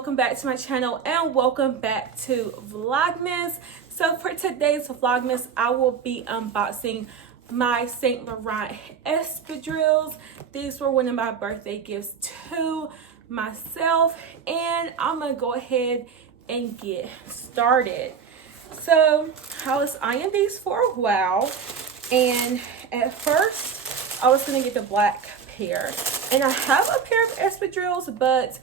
welcome back to my channel and welcome back to Vlogmas. So for today's Vlogmas, I will be unboxing my Saint Laurent Espadrilles. These were one of my birthday gifts to myself, and I'm gonna go ahead and get started. So I was eyeing these for a while, and at first I was gonna get the black pair, and I have a pair of espadrilles, but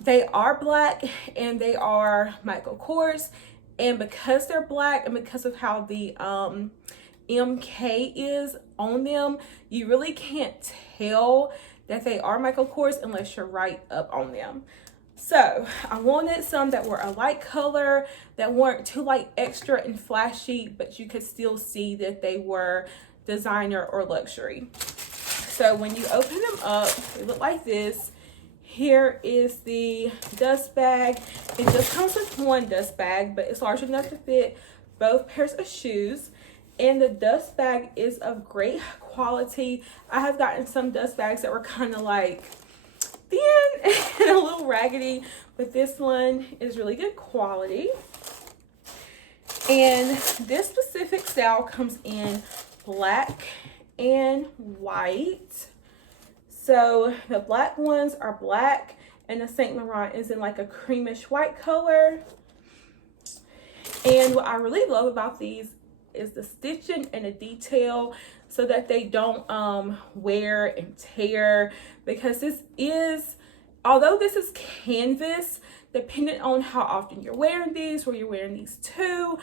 they are black and they are Michael Kors, and because they're black and because of how the MK is on them, you really can't tell that they are Michael Kors unless you're right up on them. So I wanted some that were a light color, that weren't too like extra and flashy, but you could still see that they were designer or luxury. So when you open them up, they look like this. Here is the dust bag. It just comes with one dust bag, but it's large enough to fit both pairs of shoes. And the dust bag is of great quality. I have gotten some dust bags that were kind of like thin and a little raggedy, but this one is really good quality. And this specific style comes in black and white. So the black ones are black and the Saint Laurent is in like a creamish white color. And what I really love about these is the stitching and the detail, so that they don't wear and tear, because this is, although this is canvas, depending on how often you're wearing these, or you're wearing these too,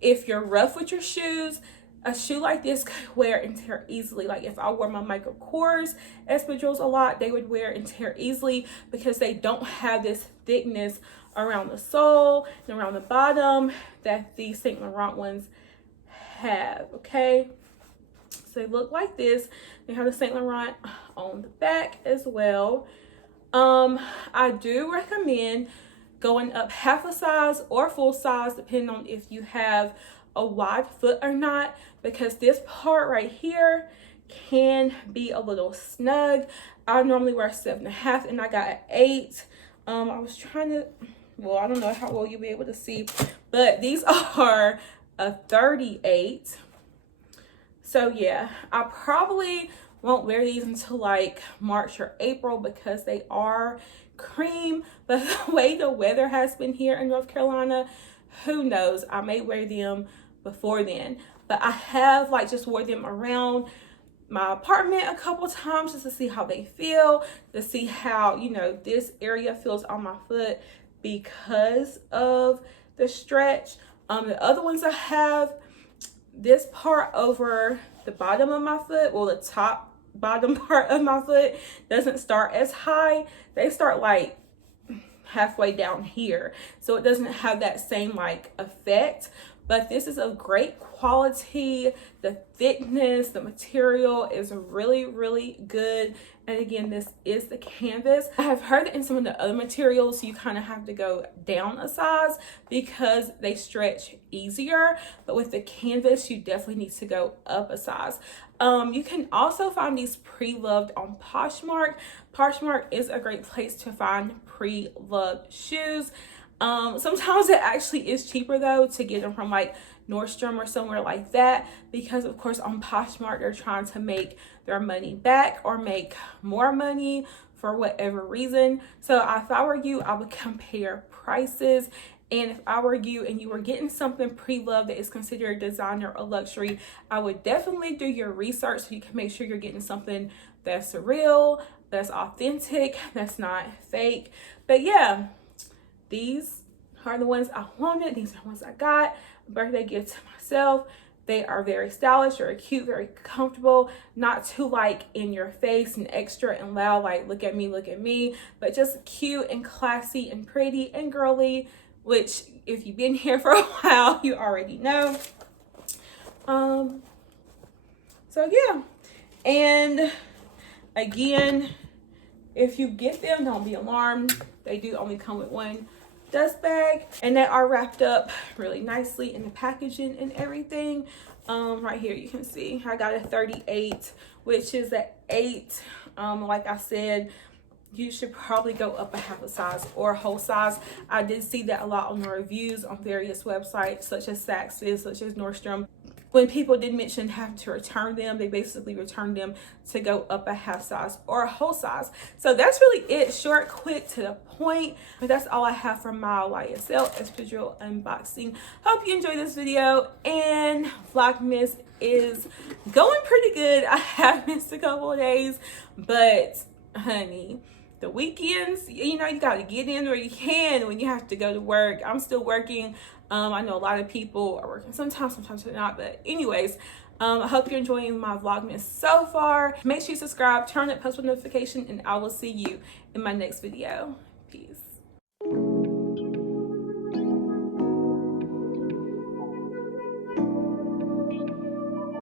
if you're rough with your shoes, a shoe like this could wear and tear easily. Like if I wore my Michael Kors espadrilles a lot, they would wear and tear easily because they don't have this thickness around the sole and around the bottom that the Saint Laurent ones have. Okay, so they look like this. They have the Saint Laurent on the back as well. I do recommend going up half a size or full size, depending on if you have a wide foot or not, because this part right here can be a little snug. I normally wear 7.5 and I got an 8. I was trying to, well, I don't know how well you'll be able to see, but these are a 38. So yeah, I probably won't wear these until like March or April because they are cream, but the way the weather has been here in North Carolina, who knows, I may wear them before then. But I have like just wore them around my apartment a couple times just to see how they feel, to see how, you know, this area feels on my foot because of the stretch. The other ones I have, this part over the bottom of my foot, well, the top bottom part of my foot doesn't start as high. They start like halfway down here, so it doesn't have that same like effect. But this is of great quality. The thickness, the material is really, really good. And again, this is the canvas. I have heard that in some of the other materials, you kind of have to go down a size because they stretch easier. But with the canvas, you definitely need to go up a size. You can also find these pre-loved on Poshmark. Poshmark is a great place to find pre-loved shoes. Sometimes it actually is cheaper though to get them from like Nordstrom or somewhere like that, because of course on Poshmark they're trying to make their money back or make more money for whatever reason. So if I were you, I would compare prices. And if I were you and you were getting something pre-loved that is considered designer or luxury, I would definitely do your research so you can make sure you're getting something that's real, that's authentic, that's not fake. But yeah, these are the ones I wanted. These are the ones I got. Birthday gift to myself. They are very stylish, very cute, very comfortable. Not too like in your face and extra and loud, like look at me, but just cute and classy and pretty and girly, which if you've been here for a while, you already know. So yeah. And again, if you get them, don't be alarmed. They do only come with one dust bag, and they are wrapped up really nicely in the packaging and everything. Right here you can see I got a 38, which is an 8. Like I said, you should probably go up a half a size or a whole size. I did see that a lot on the reviews on various websites such as Saks Fifth, such as Nordstrom. When people did mention having to return them, they basically returned them to go up a half size or a whole size. So that's really it. Short, quick, to the point. But that's all I have for my YSL Espadrille unboxing. Hope you enjoyed this video. And Vlogmas is going pretty good. I have missed a couple of days, but honey, the weekends, you know, you got to get in where you can when you have to go to work. I'm still working. I know a lot of people are working sometimes they're not. But anyways, I hope you're enjoying my Vlogmas so far. Make sure you subscribe, turn on that post notification, and I will see you in my next video. Peace.